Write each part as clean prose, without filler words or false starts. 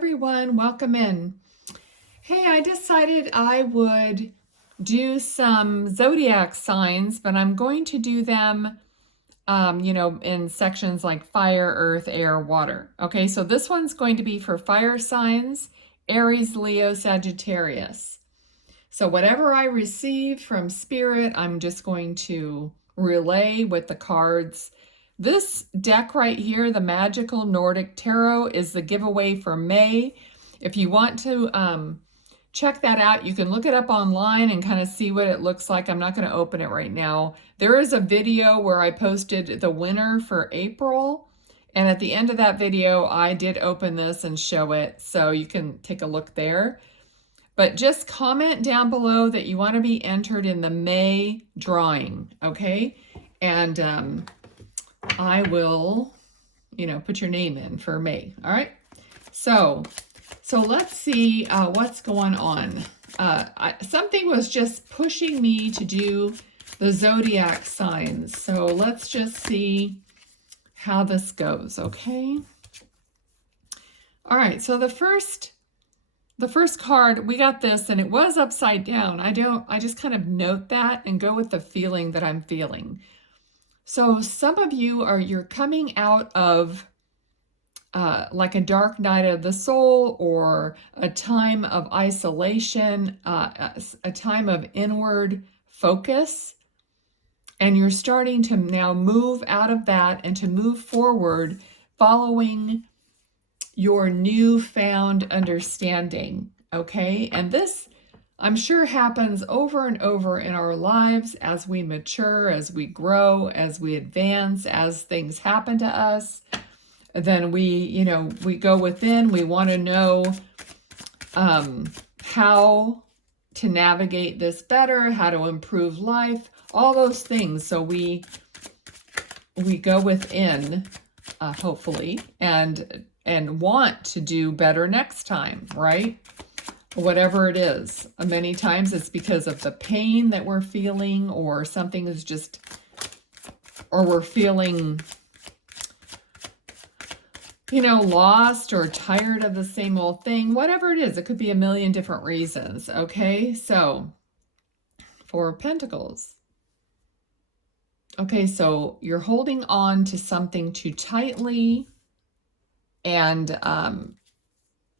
everyone, welcome in. Hey, I decided I would do some zodiac signs, but I'm going to do them, in sections like fire, earth, air, water. Okay, so this one's going to be for fire signs, Aries, Leo, Sagittarius. So whatever I receive from Spirit, I'm just going to relay with the cards. This deck right here, the Magical Nordic Tarot, is the giveaway for May. If you want to check that out, you can look it up online and kind of see what it looks like. I'm not going to open it right now. There is a video where I posted the winner for April. And at the end of that video, I did open this and show it. So you can take a look there. But just comment down below that you want to be entered in the May drawing, okay? And I will, put your name in for May, all right? So let's see what's going on. Something was just pushing me to do the zodiac signs. So let's just see how this goes, okay? All right, so the first card, we got this, and it was upside down. I just kind of note that and go with the feeling that I'm feeling. So some of you you're coming out of like a dark night of the soul, or a time of isolation, a time of inward focus, and you're starting to now move out of that and to move forward following your newfound understanding, okay? And this, I'm sure, happens over and over in our lives as we mature, as we grow, as we advance, as things happen to us. Then we go within, we want to know how to navigate this better, how to improve life, all those things. So we go within, hopefully, and want to do better next time, right? Whatever it is. Many times it's because of the pain that we're feeling, or something is just, or we're feeling, lost or tired of the same old thing. Whatever it is, it could be a million different reasons, okay? So, Four of Pentacles. Okay, so you're holding on to something too tightly, and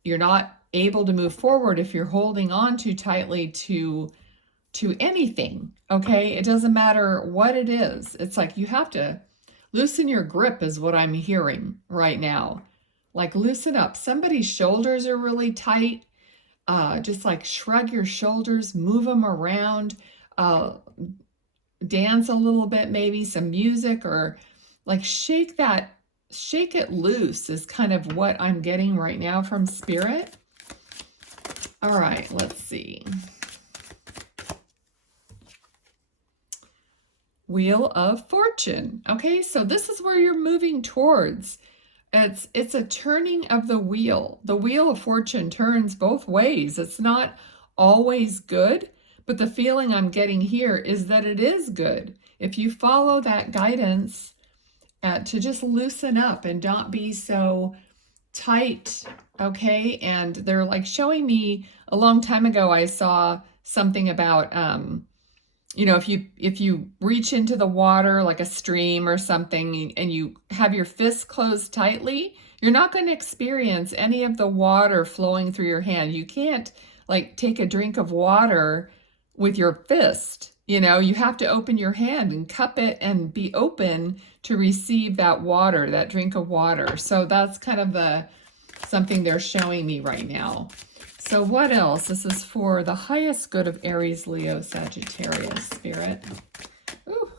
you're not able to move forward if you're holding on too tightly to anything, okay? It doesn't matter what it is. It's like you have to loosen your grip is what I'm hearing right now. Like, loosen up. Somebody's shoulders are really tight. Just like shrug your shoulders, move them around, dance a little bit, maybe some music, or like shake it loose is kind of what I'm getting right now from Spirit. All right, let's see. Wheel of Fortune. Okay, so this is where you're moving towards. It's a turning of the wheel. The Wheel of Fortune turns both ways. It's not always good, but the feeling I'm getting here is that it is good. If you follow that guidance to just loosen up and not be so tight, okay? And they're like showing me, a long time ago I saw something about if you reach into the water like a stream or something, and you have your fists closed tightly, you're not going to experience any of the water flowing through your hand. You can't like take a drink of water with your fist. You have to open your hand and cup it and be open to receive that water, that drink of water. So that's kind of something they're showing me right now. So what else? This is for the highest good of Aries, Leo, Sagittarius, Spirit. Ooh,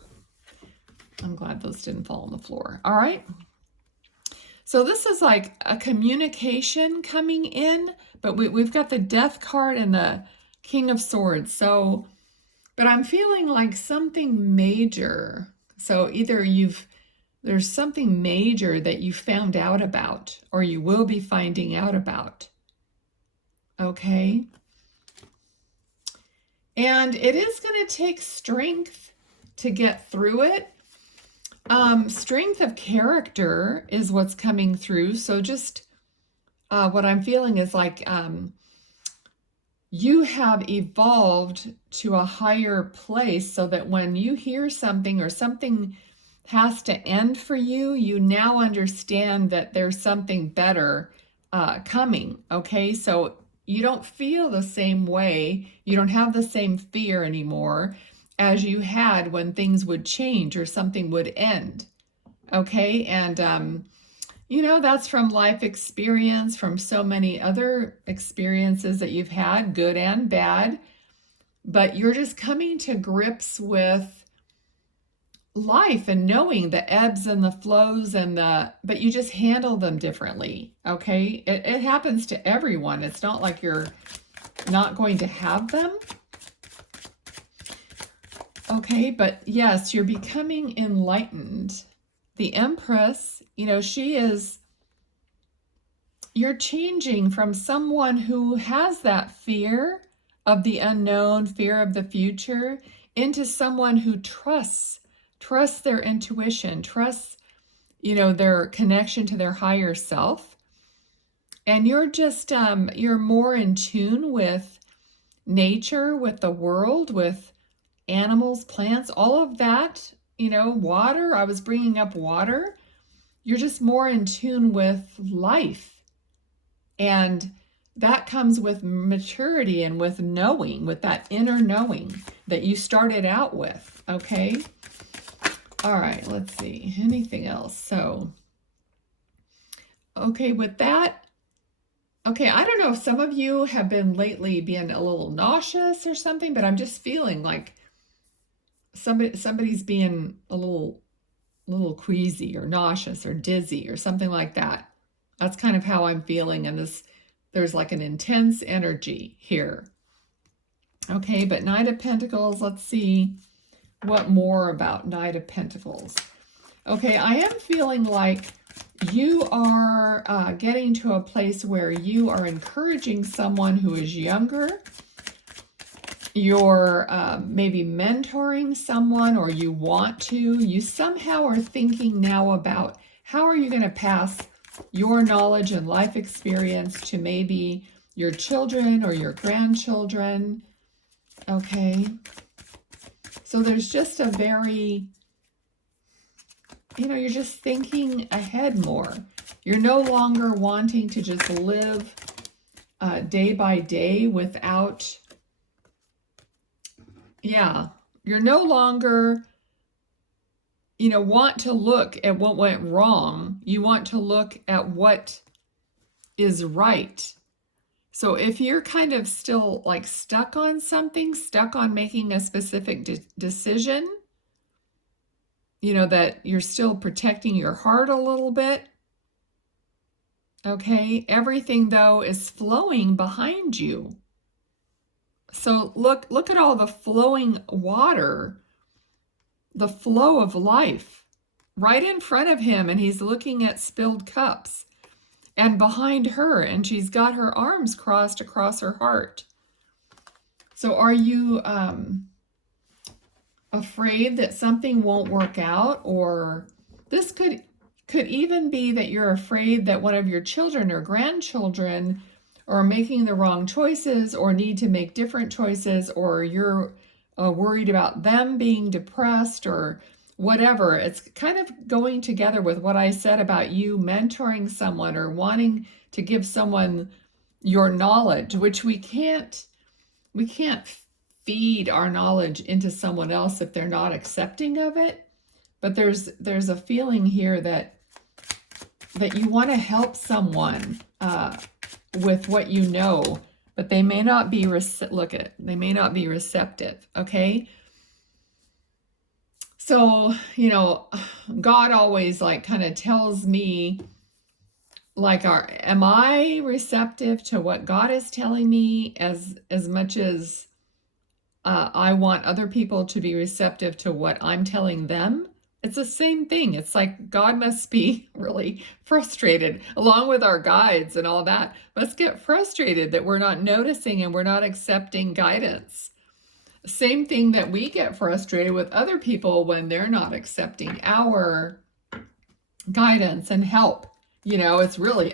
I'm glad those didn't fall on the floor. All right. So this is like a communication coming in, but we've got the Death card and the King of Swords. So, but I'm feeling like something major. So either there's something major that you found out about, or you will be finding out about. Okay. And it is going to take strength to get through it. Strength of character is what's coming through. So just what I'm feeling is like you have evolved to a higher place so that when you hear something or something has to end for you, you now understand that there's something better coming. Okay, so you don't feel the same way, you don't have the same fear anymore as you had when things would change or something would end. Okay, and you know, that's from life experience, from so many other experiences that you've had, good and bad. But you're just coming to grips with life and knowing the ebbs and the flows but you just handle them differently. Okay. It happens to everyone. It's not like you're not going to have them. Okay. But yes, you're becoming enlightened. The Empress, you know, you're changing from someone who has that fear of the unknown, fear of the future, into someone who trusts their intuition, trusts, you know, their connection to their higher self. And you're just, you're more in tune with nature, with the world, with animals, plants, all of that, you know, water. I was bringing up water. You're just more in tune with life. And that comes with maturity and with knowing, with that inner knowing that you started out with, okay? All right, let's see. Anything else? So, okay, with that, okay, I don't know if some of you have been lately being a little nauseous or something, but I'm just feeling like somebody's being a little queasy or nauseous or dizzy or something like that. That's kind of how I'm feeling, and there's like an intense energy here. Okay, but Knight of Pentacles, let's see what more about Knight of Pentacles. Okay, I am feeling like you are getting to a place where you are encouraging someone who is younger. You're maybe mentoring someone, or you want to. You somehow are thinking now about how are you going to pass your knowledge and life experience to maybe your children or your grandchildren. Okay. So there's just a very, you know, you're just thinking ahead more. You're no longer wanting to just live day by day without, you're no longer, you know, want to look at what went wrong. You want to look at what is right. So if you're kind of still like stuck on something, stuck on making a specific decision, you know, that you're still protecting your heart a little bit. Okay, everything though is flowing behind you. So look at all the flowing water, the flow of life right in front of him, and he's looking at spilled cups. And behind her, and she's got her arms crossed across her heart. So are you afraid that something won't work out? Or this could even be that you're afraid that one of your children or grandchildren are making the wrong choices or need to make different choices, or you're worried about them being depressed or whatever. It's kind of going together with what I said about you mentoring someone or wanting to give someone your knowledge, which we can't feed our knowledge into someone else if they're not accepting of it. But there's a feeling here that you want to help someone with what you know, but they may not be they may not be receptive, okay? So, you know, God always like kind of tells me, like, am I receptive to what God is telling me as much as I want other people to be receptive to what I'm telling them? It's the same thing. It's like God must be really frustrated, along with our guides and all that, must get frustrated that we're not noticing and we're not accepting guidance. Same thing that we get frustrated with other people when they're not accepting our guidance and help. You know, it's really,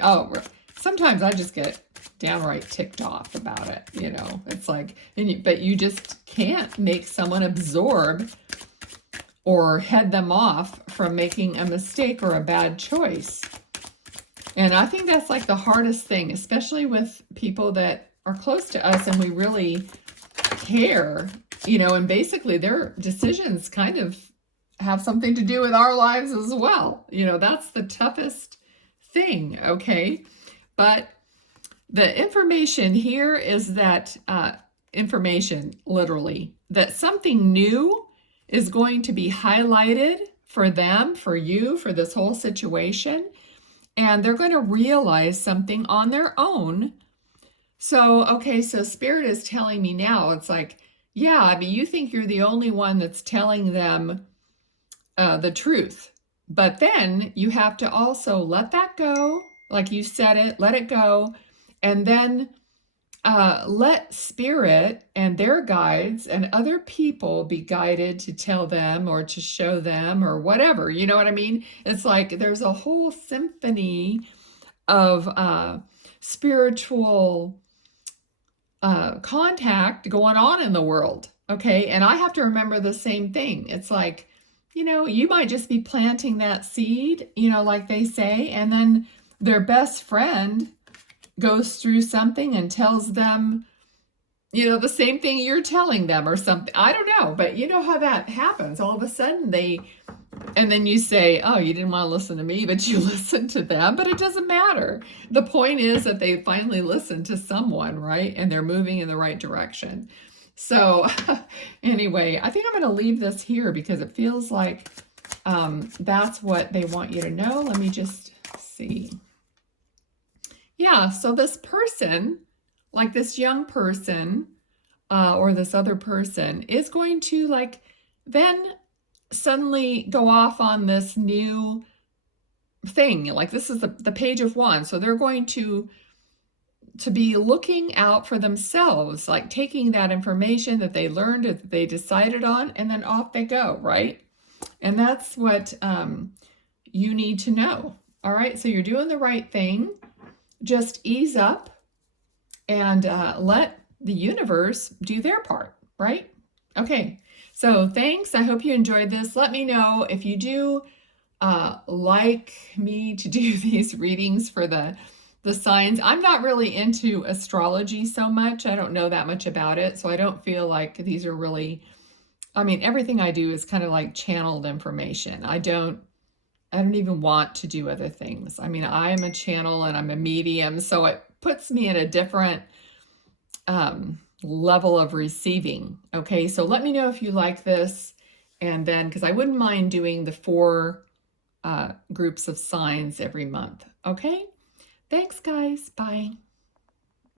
sometimes I just get downright ticked off about it, you know. It's like, but you just can't make someone absorb or head them off from making a mistake or a bad choice. And I think that's like the hardest thing, especially with people that are close to us and we really care, you know, and basically their decisions kind of have something to do with our lives as well. You know, that's the toughest thing, okay? But the information here is that information, literally, that something new is going to be highlighted for them, for you, for this whole situation. And they're going to realize something on their own. So, okay, so Spirit is telling me now, it's like, yeah, I mean, you think you're the only one that's telling them the truth. But then you have to also let that go, like you said it, let it go. And then let Spirit and their guides and other people be guided to tell them or to show them or whatever. You know what I mean? It's like there's a whole symphony of spiritual contact going on in the world. Okay. And I have to remember the same thing. It's like, you know, you might just be planting that seed, you know, like they say, and then their best friend goes through something and tells them, you know, the same thing you're telling them or something. I don't know, but you know how that happens. All of a sudden and then you say, oh, you didn't want to listen to me, but you listened to them, but it doesn't matter. The point is that they finally listened to someone, right? And they're moving in the right direction. So anyway, I think I'm going to leave this here because it feels like that's what they want you to know. Let me just see. Yeah, so this person, like this young person or this other person is going to like then suddenly go off on this new thing. Like this is the page of wands. So they're going to be looking out for themselves, like taking that information that they learned, that they decided on, and then off they go, right? And that's what you need to know. All right, so you're doing the right thing. Just ease up and let the universe do their part, right? Okay, so thanks. I hope you enjoyed this. Let me know if you do like me to do these readings for the signs. I'm not really into astrology so much. I don't know that much about it, so I don't feel like these are really, I mean, everything I do is kind of like channeled information. I don't even want to do other things. I mean, I am a channel and I'm a medium, so it puts me in a different level of receiving. Okay, so let me know if you like this, and then, because I wouldn't mind doing the 4 groups of signs every month. Okay, thanks guys, bye.